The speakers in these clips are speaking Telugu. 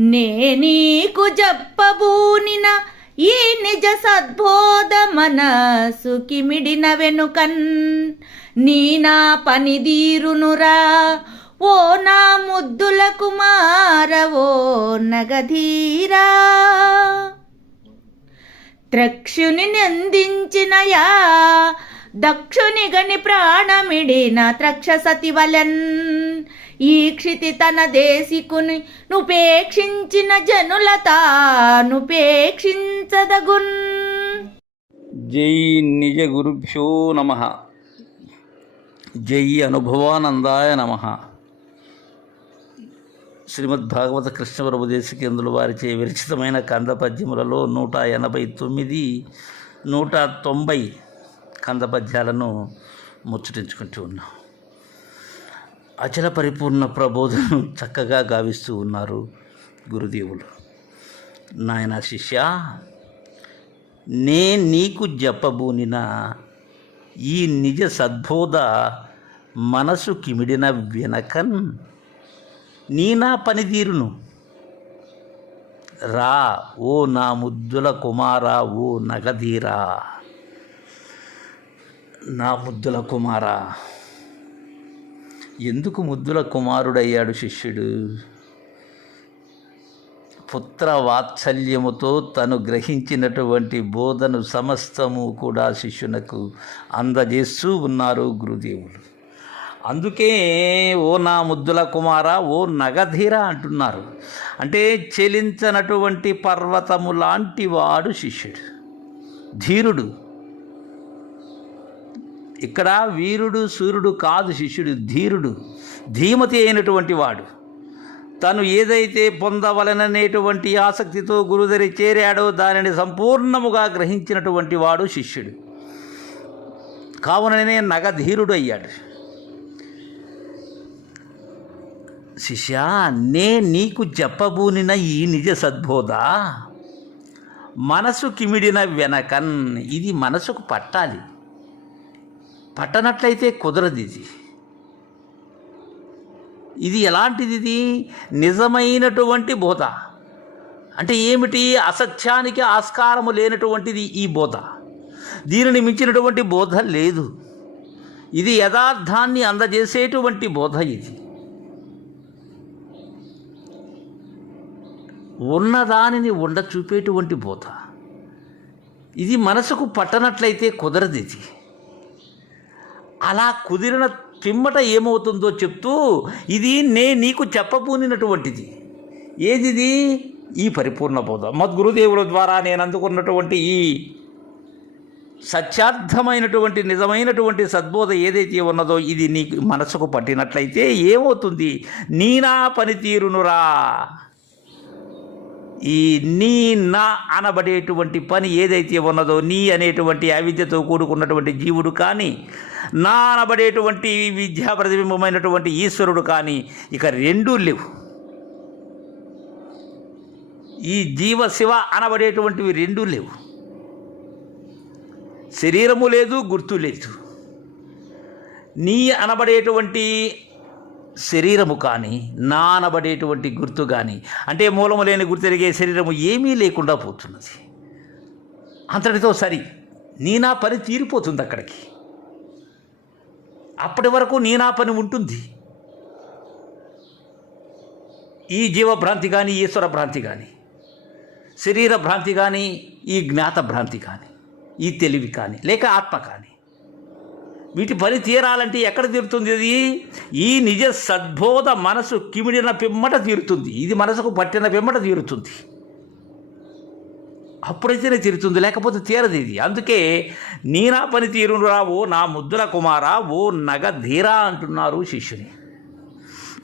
నే నీకు జప్పబూనిన ఈ నిజ సద్బోధ మనసుకిమిడిన వెనుకన్. నీ నా పనిదీరునురా ఓ నా ముద్దుల కుమార ఓ నగధీరా. త్రక్షుని నందించినయా దక్షుని గని ప్రాణమిడిన త్రక్షసతి వలన్ ఈక్షితి తన దేశికుని నుపేక్షించిన జనుల తానుపేక్షించదగున్ జై నిజ గురుభ్యో నమ. జై అనుభవానందాయ నమ. శ్రీమద్భాగవత కృష్ణ ప్రభుదేశికేంద్రుల వారిచే విరచితమైన కంద పద్యములలో నూట ఎనభై తొమ్మిది నూట తొంభై కందపద్యాలను ముచ్చటించుకుంటూ ఉన్నాం. అచల పరిపూర్ణ ప్రబోధను చక్కగా గావిస్తూ ఉన్నారు గురుదేవులు. నాయన శిష్య నే నీకు జపబూనిన ఈ నిజ సద్బోధ మనసు కిమిడిన వెనకన్ నీ నా పనితీరును. రా ఓ నా ముద్దుల కుమారా ఓ నగధీరా. నా ముద్దుల కుమారా ఎందుకు ముద్దుల కుమారుడయ్యాడు శిష్యుడు? పుత్ర వాత్సల్యముతో తను గ్రహించినటువంటి బోధను సమస్తము కూడా శిష్యునకు అందజేస్తూ ఉన్నారు గురుదేవులు. అందుకే ఓ నా ముద్దుల కుమార ఓ నగధీర అంటున్నారు. అంటే చెలించనటువంటి పర్వతము లాంటి వాడు శిష్యుడు. ధీరుడు. ఇక్కడ వీరుడు సూర్యుడు కాదు శిష్యుడు ధీరుడు ధీమతి అయినటువంటి వాడు. తను ఏదైతే పొందవలననేటువంటి ఆసక్తితో గురుదరి చేరాడో దానిని సంపూర్ణముగా గ్రహించినటువంటి వాడు శిష్యుడు. కావుననే నగధీరుడు అయ్యాడు. శిష్య నే నీకు చెప్పబూనిన ఈ నిజ సద్బోధ. మనసు కిమిడిన వెనకన్ ఇది మనసుకు పట్టాలి. పట్టనట్లయితే కుదరదు ఇది. ఇది ఎలాంటిది ఇది? నిజమైనటువంటి బోధ. అంటే ఏమిటి? అసత్యానికి ఆస్కారము లేనటువంటిది ఈ బోధ. దీనిని మించినటువంటి బోధ లేదు. ఇది యథార్థాన్ని అందజేసేటువంటి బోధ ఇది. ఉన్నదానిని ఉండ చూపేటువంటి బోధ. ఇది మనసుకు పట్టనట్లయితే కుదరదు ఇది. అలా కుదిరిన పిమ్మట ఏమవుతుందో చెప్తూ ఇది నే నీకు చెప్పబూనినటువంటిది. ఏదిది? ఈ పరిపూర్ణ బోధ. మద్గురుదేవుల ద్వారా నేను అందుకున్నటువంటి ఈ సత్యార్థమైనటువంటి నిజమైనటువంటి సద్బోధ ఏదైతే ఉన్నదో ఇది నీకు మనసుకు పట్టినట్లయితే ఏమవుతుంది? నీనా పనితీరునురా. ఈ నీ నా అనబడేటువంటి పని ఏదైతే ఉన్నదో నీ అనేటువంటి అవిద్యతో కూడుకున్నటువంటి జీవుడు కానీ నా అనబడేటువంటి విద్యా ప్రతిబింబమైనటువంటి ఈశ్వరుడు కానీ ఇక రెండూ లేవు. ఈ జీవ శివ అనబడేటువంటివి రెండూ లేవు. శరీరము లేదు గుర్తు లేదు. నీ అనబడేటువంటి శరీరము కానీ నానబడేటువంటి గుర్తు కానీ అంటే మూలము లేని గుర్తెరిగే శరీరము ఏమీ లేకుండా పోతున్నది. అంతటితో సరి నీ నా పని తీరిపోతుంది అక్కడికి. అప్పటి వరకు నీ నా పని ఉంటుంది. ఈ జీవభ్రాంతి కానీ ఈశ్వర భ్రాంతి కానీ శరీర భ్రాంతి కానీ ఈ జ్ఞాత భ్రాంతి కానీ ఈ తెలివి కానీ లేక ఆత్మ కానీ వీటి పని తీరాలంటే ఎక్కడ తీరుతుంది ఇది ఈ నిజ సద్బోధ మనసు కిమిడిన పిమ్మట తీరుతుంది. ఇది మనసుకు పట్టిన పిమ్మట తీరుతుంది. అప్పుడైతేనే తీరుతుంది లేకపోతే తీరదు ఇది. అందుకే నీనా పని తీరురా ఓ నా ముద్దుల కుమారా ఓ నగ ధీరా అంటున్నారు శిష్యుని.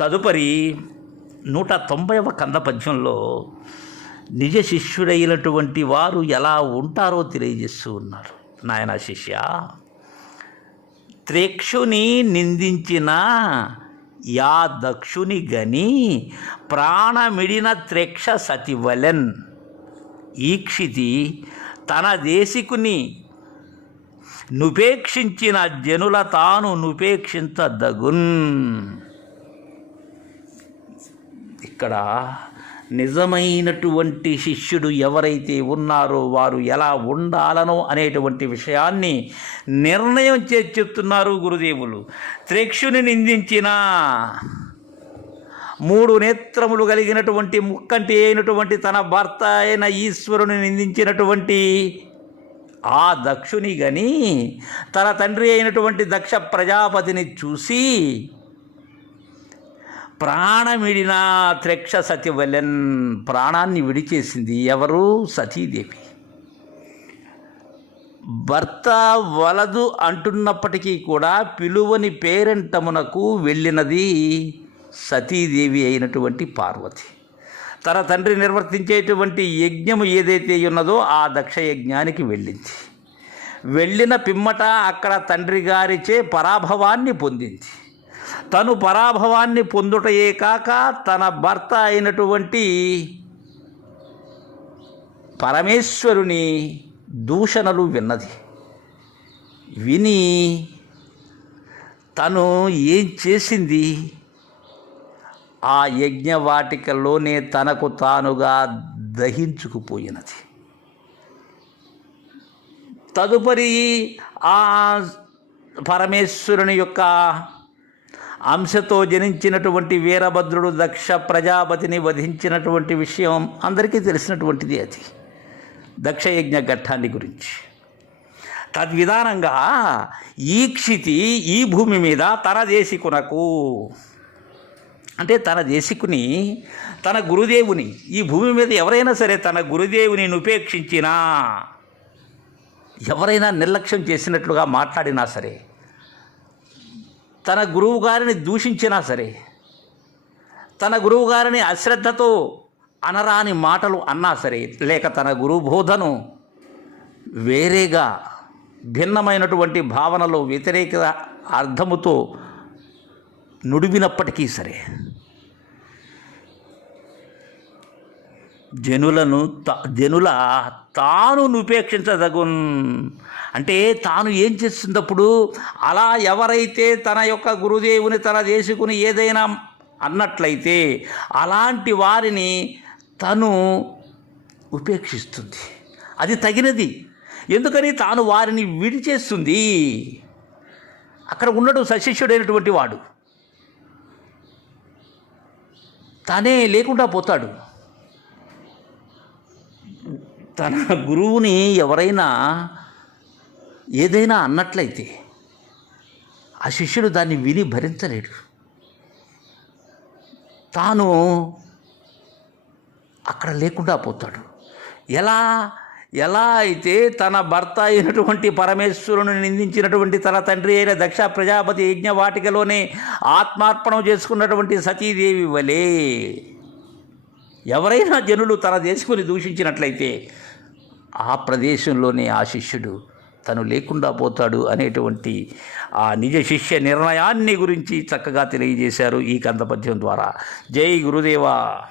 తదుపరి నూట తొంభైవ కంద పద్యంలో నిజ శిష్యుడైనటువంటి వారు ఎలా ఉంటారో తెలియజేస్తూ ఉన్నారు. నాయన శిష్య త్రేక్షుని నిందించిన యా దక్షుని గని ప్రాణమిడిన త్రేక్ష సతివలెన్. ఈక్షితి తన దేశికుని నుపేక్షించిన జనుల తాను నుపేక్షించదగున్. ఇక్కడ నిజమైనటువంటి శిష్యుడు ఎవరైతే ఉన్నారో వారు ఎలా ఉండాలనో అనేటువంటి విషయాన్ని నిర్ణయం చేసి చెప్తున్నారు గురుదేవులు. త్రేక్షుని నిందించిన మూడు నేత్రములు కలిగినటువంటి ముక్కంటి అయినటువంటి తన భర్త అయిన ఈశ్వరుని నిందించినటువంటి ఆ దక్షుని గని తన తండ్రి అయినటువంటి దక్ష ప్రజాపతిని చూసి ప్రాణమిడిన త్రెక్ష సతివలెన్ ప్రాణాన్ని విడిచేసింది ఎవరు? సతీదేవి. భర్త వలదు అంటున్నప్పటికీ కూడా పిలువని పేరెంటమునకు వెళ్ళినది సతీదేవి అయినటువంటి పార్వతి. తన తండ్రి నిర్వర్తించేటువంటి యజ్ఞము ఏదైతే ఉన్నదో ఆ దక్ష యజ్ఞానికి వెళ్ళింది. వెళ్ళిన పిమ్మట అక్కడ తండ్రి గారిచే పరాభవాన్ని పొందింది. తను పరాభవాన్ని పొందుటయే కాక తన భర్త అయినటువంటి పరమేశ్వరుని దూషణలు విన్నది. విని తను ఏం చేసింది? ఆ యజ్ఞవాటికలోనే తనకు తానుగా దహించుకుపోయినది. తదుపరి ఆ పరమేశ్వరుని యొక్క అంశతో జనించినటువంటి వీరభద్రుడు దక్ష ప్రజాపతిని వధించినటువంటి విషయం అందరికీ తెలిసినటువంటిది అది. దక్షయజ్ఞ ఘట్టాన్ని గురించి. తద్విధానంగా ఈ క్షితి ఈ భూమి మీద తన దేశికునకు అంటే తన దేశికుని తన గురుదేవుని ఈ భూమి మీద ఎవరైనా సరే తన గురుదేవుని ఉపేక్షించినా ఎవరైనా నిర్లక్ష్యం చేసినట్లుగా మాట్లాడినా సరే తన గురువు గారిని దూషించినా సరే తన గురువు గారిని అశ్రద్ధతో అనరాని మాటలు అన్నా సరే లేక తన గురువు బోధను వేరేగా భిన్నమైనటువంటి భావనలో వ్యతిరేక అర్థముతో నుడివినప్పటికీ సరే జనులను జనుల తాను నుపేక్షించదగున్. అంటే తాను ఏం చేస్తున్నప్పుడు అలా ఎవరైతే తన యొక్క గురుదేవుని తన చేసుకుని ఏదైనా అన్నట్లయితే అలాంటి వారిని తను ఉపేక్షిస్తుంది. అది తగినది. ఎందుకని తాను వారిని విడిచేస్తుంది. అక్కడ ఉన్నడు సశిష్యుడైనటువంటి వాడు. తానే లేకుండా పోతాడు. తన గురువుని ఎవరైనా ఏదైనా అన్నట్లయితే ఆ శిష్యుడు దాన్ని విని భరించలేడు. తాను అక్కడ లేకుండా పోతాడు. ఎలా ఎలా అయితే తన భర్త అయినటువంటి పరమేశ్వరుని నిందించినటువంటి తన తండ్రి అయిన దక్ష ప్రజాపతి యజ్ఞ వాటికలోనే ఆత్మార్పణం చేసుకున్నటువంటి సతీదేవి వలే ఎవరైనా జనులు తన దేశముని దూషించినట్లయితే ఆ ప్రదేశంలోనే ఆ శిష్యుడు తను లేకుండా పోతాడు అనేటువంటి ఆ నిజ శిష్య నిర్ణయాన్ని గురించి చక్కగా తెలియజేశారు ఈ కందపద్యం ద్వారా. జై గురుదేవా.